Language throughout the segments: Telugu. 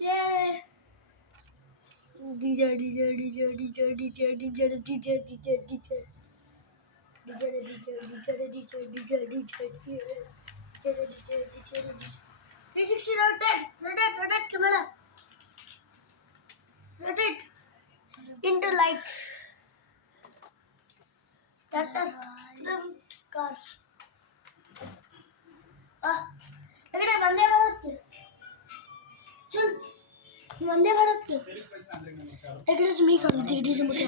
Yay! DJ, DJ, DJ, DJ, DJ, DJ, DJ, DJ, DJ. DJ, 360 rotate camera. Rotate into lights. Tractor, film, car. ఎక్కడ వందే భారత్ चल వందే భారత్ ఎక్కడ మీ కాదు దిగి రిమోట్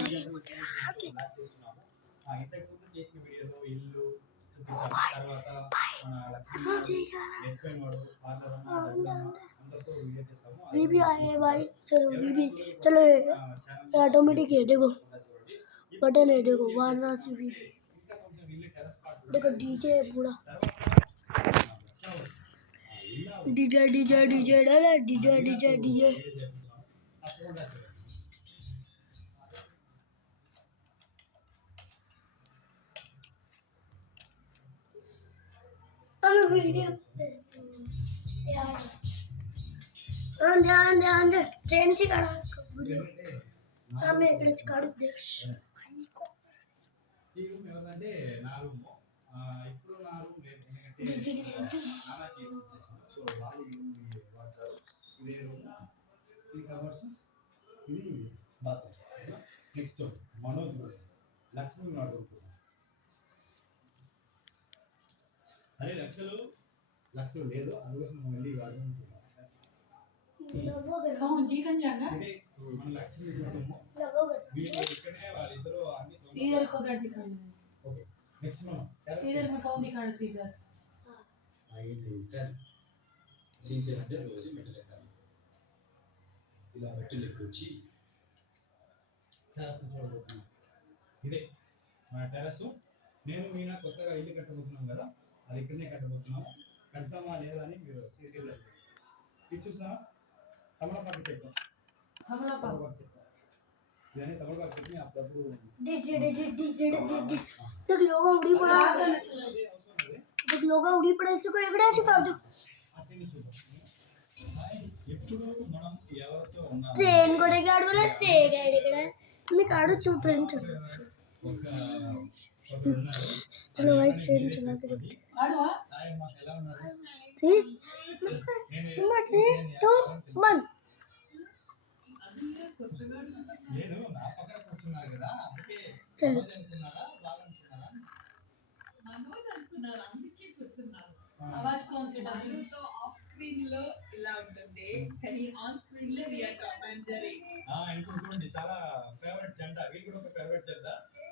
वीबी आए भाई चलो ऑटोमेटिक है देखो बटन है देखो वाराणसी वीबी देखो डीजे पूरा DJ DJ DJ DJ DJ DJ video अंदर ट्रेन से काढ़ा हमें इकडे से काढू दे నెక్స్ట్ మనోజ్ లక్ష్మి అరే లక్షలు లేదు అందుకోసం మళ్ళీ कौन जी कन जाना सीरियल को क्या दिखा रहे ओके नेक्स्ट नो सीरियल में कौन दिखा रहे थे इधर सीरियल అంటే రోజు మెట్టలేకాలి ఇలా మెట్టలేకి వచ్చి టెర్రస్ చూడబోతున్నాం ఇదే మన టెర్రస్ నేను మీనా కొత్తగా ఇల్లు కట్టబోతున్నాం కదా అది ఇక్కడనే కట్టబోతున్నాం కడతామా లేదా అని మీరు సీరియల్ ఇది చూసారా తమలపాకు చెట్టు यानी तमलपाకు చెట్టుని అప్పుడు डीजे डीजे डीजे डीजे देख लोगो उड़ी पड़ा देख लोगो उड़ी पड़ा इसको इकडे से कर दो ఎప్పుడు మనం ఎవరితో ఉన్నా ट्रेन को लेके आड़ बोला तेरे इकडे मैं काढू तू ट्रेन चला चलो भाई ट्रेन चला के देखते आड़वा ఎలా ఉన్నారు 3 2 1 నేను నా పక్కన కూర్చున్నారు కదా అందుకే చలో అనుకున్నారా బాగా అనుకున్నారా మనోజ్ అనుకున్నారు అందుకే కూర్చున్నారు आवाज कौन से डाली तो ऑफ स्क्रीन లో ఇలా ఉంటుంది కానీ ఆన్ స్క్రీన్ లో రియా టామ్ అండ్ జెర్రీ ఇంకో చూడండి చాలా ఫేవరెట్ జంట వీళ్ళు కూడా ఒక ఫేవరెట్ జంట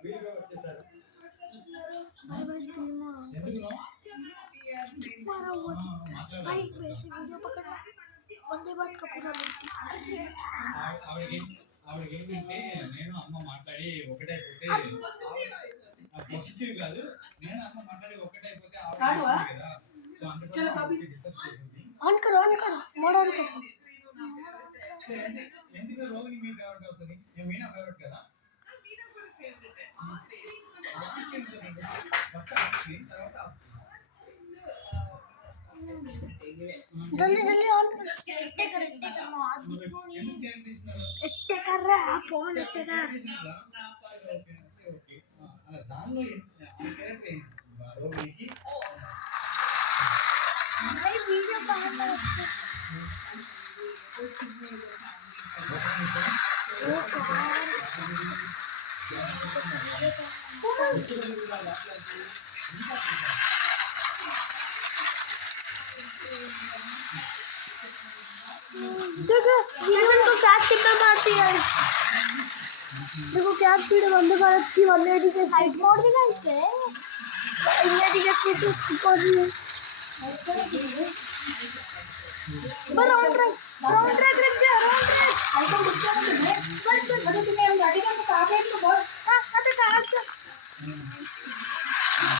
వీళ్ళు కూడా వచ్చేసారు भाई भाई स्क्रीन ఎందుకు मारा हुआ भाई वैसे वीडियो पकड़ना वंदे भारत का पूरा ఆవిడకి ఏంటంటే నేను అమ్మ మాట్లాడి ఒకటైపోతే పొసిటివ్ కాదు నేను అమ్మ మాట్లాడి ఒకటైపోతే ఆవిడ కదా సో అందుకే డిస్టర్బ్ చేసింది ऑन करो मोड ऑन करो ఎందుకు రోగిని మీ ఫేవరెట్ అవుతుంది నేను మీనా ఫేవరెట్ కదా మీనా కూడా ఫేవరెట్ जल्दी जल्दी ऑन कर इट्टे कर रहा है फोन इट्टे कर అలా దానిలో క్యారెక్టర్ రోగికి भाई वीडियो बाहर कर देखो जीवन को क्या कितना मारती है देखो क्या स्पीड वंदे भारत की 180 के साइड मोड़ देगा इससे इंडिया की जैसे तो पहुंच गई राउंड ट्रैक रख जा राउंड ट्रैक आइटम बुक कर दे बस बस तुम्हें गाड़ी का तो कहां है तो बहुत हां तो कहां से